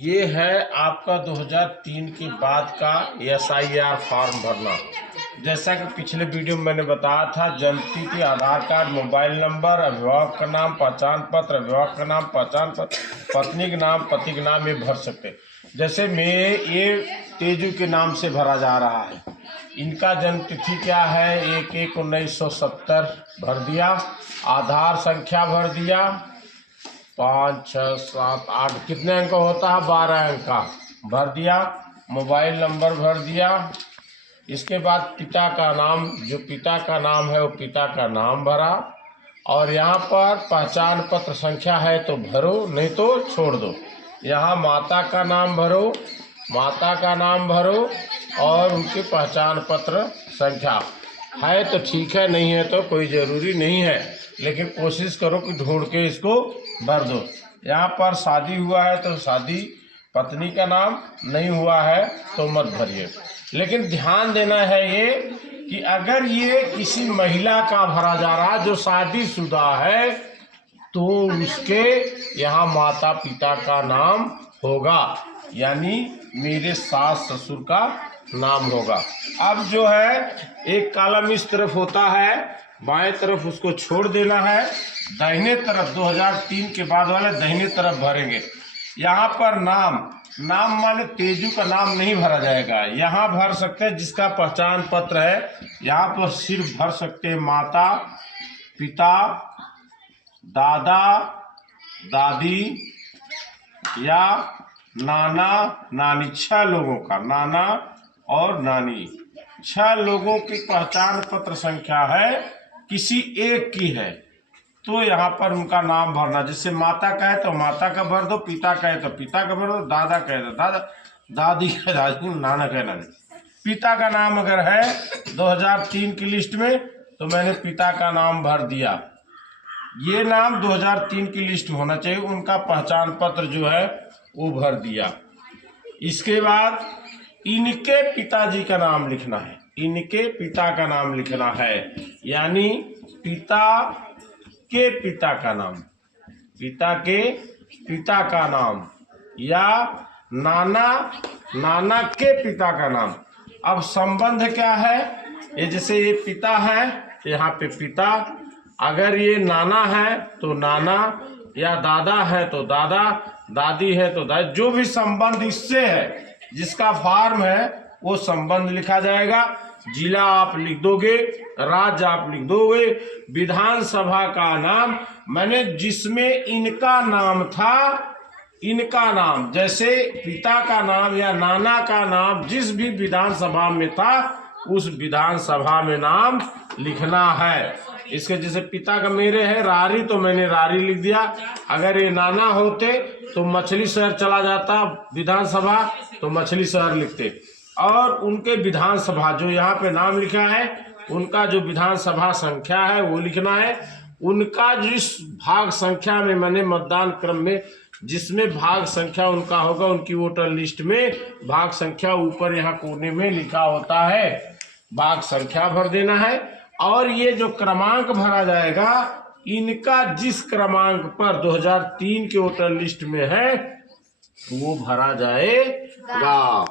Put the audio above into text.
ये है आपका 2003 के बाद का SIR फॉर्म भरना। जैसा कि पिछले वीडियो में मैंने बताया था, जन्मतिथि, आधार कार्ड, मोबाइल नंबर, अभिभावक का नाम, पहचान पत्र, अभिभावक का नाम, पहचान पत्र, पत्नी का नाम, पति का नाम, ये भर सकते। जैसे मेरे ये तेजू के नाम से भरा जा रहा है। इनका जन्मतिथि क्या है? 1/1/1970 भर दिया। आधार संख्या भर दिया, 5, 6, 7, 8 कितने अंक होता है? 12 अंक का भर दिया। मोबाइल नंबर भर दिया। इसके बाद पिता का नाम, जो पिता का नाम है वो पिता का नाम भरा। और यहाँ पर पहचान पत्र संख्या है तो भरो, नहीं तो छोड़ दो। यहाँ माता का नाम भरो, माता का नाम भरो, और उनकी पहचान पत्र संख्या है तो ठीक है, नहीं है तो कोई ज़रूरी नहीं है, लेकिन कोशिश करो कि ढूंढ के इसको भर दो। यहाँ पर शादी हुआ है तो शादी, पत्नी का नाम नहीं हुआ है तो मत भरिए। लेकिन ध्यान देना है ये कि अगर ये किसी महिला का भरा जा रहा है जो शादीशुदा है तो उसके यहाँ माता पिता का नाम होगा, यानी मेरे सास ससुर का नाम होगा। अब जो है एक कॉलम इस तरफ होता है, बाएं तरफ उसको छोड़ देना है। दाहिने तरफ 2003 के बाद वाले दाहिने तरफ भरेंगे। यहाँ पर नाम माने तेजू का नाम नहीं भरा जाएगा। यहाँ भर सकते हैं जिसका पहचान पत्र है, यहाँ पर सिर्फ भर सकते हैं माता पिता, दादा दादी या नाना नानी। 6 लोगों का, नाना और नानी 6 लोगों की पहचान पत्र संख्या है, किसी एक की है तो यहाँ पर उनका नाम भरना। जैसे माता का है तो माता का भर दो, पिता का है तो पिता का भर दो, दादा का है तो दादा, दादी का दादी, नाना का नानी। पिता का नाम अगर है 2003 की लिस्ट में तो मैंने पिता का नाम भर दिया। ये नाम 2003 की लिस्ट होना चाहिए। उनका पहचान पत्र जो है वो भर दिया। इसके बाद इनके पिताजी का नाम लिखना है, इनके पिता का नाम लिखना है, यानी पिता के पिता का नाम, पिता के पिता का नाम, या नाना के पिता का नाम। अब संबंध क्या है? ये जैसे ये पिता है, यहाँ पे पिता, अगर ये नाना है तो नाना, या दादा है तो दादा, दादी है तो दादी, जो भी संबंध इससे है, जिसका फॉर्म है वो संबंध लिखा जाएगा। जिला आप लिख दोगे, राज्य आप लिख दोगे, विधानसभा का नाम, मैंने जिसमें इनका नाम था, इनका नाम, जैसे पिता का नाम या नाना का नाम जिस भी विधानसभा में था उस विधानसभा में नाम लिखना है। इसके जैसे पिता का मेरे है रारी तो मैंने रारी लिख दिया। अगर ये नाना होते तो मछली शहर चला जाता विधानसभा, तो मछली शहर लिखते। और उनके विधानसभा जो यहाँ पे नाम लिखा है, उनका जो विधानसभा संख्या है वो लिखना है। उनका जिस भाग संख्या में, मैंने मतदान क्रम में जिसमें भाग संख्या उनका होगा, उनकी वोटर लिस्ट में भाग संख्या ऊपर यहाँ कोने में लिखा होता है, भाग संख्या भर देना है। और ये जो क्रमांक भरा जाएगा, इनका जिस क्रमांक पर 2003 के वोटर लिस्ट में है वो भरा जाएगा।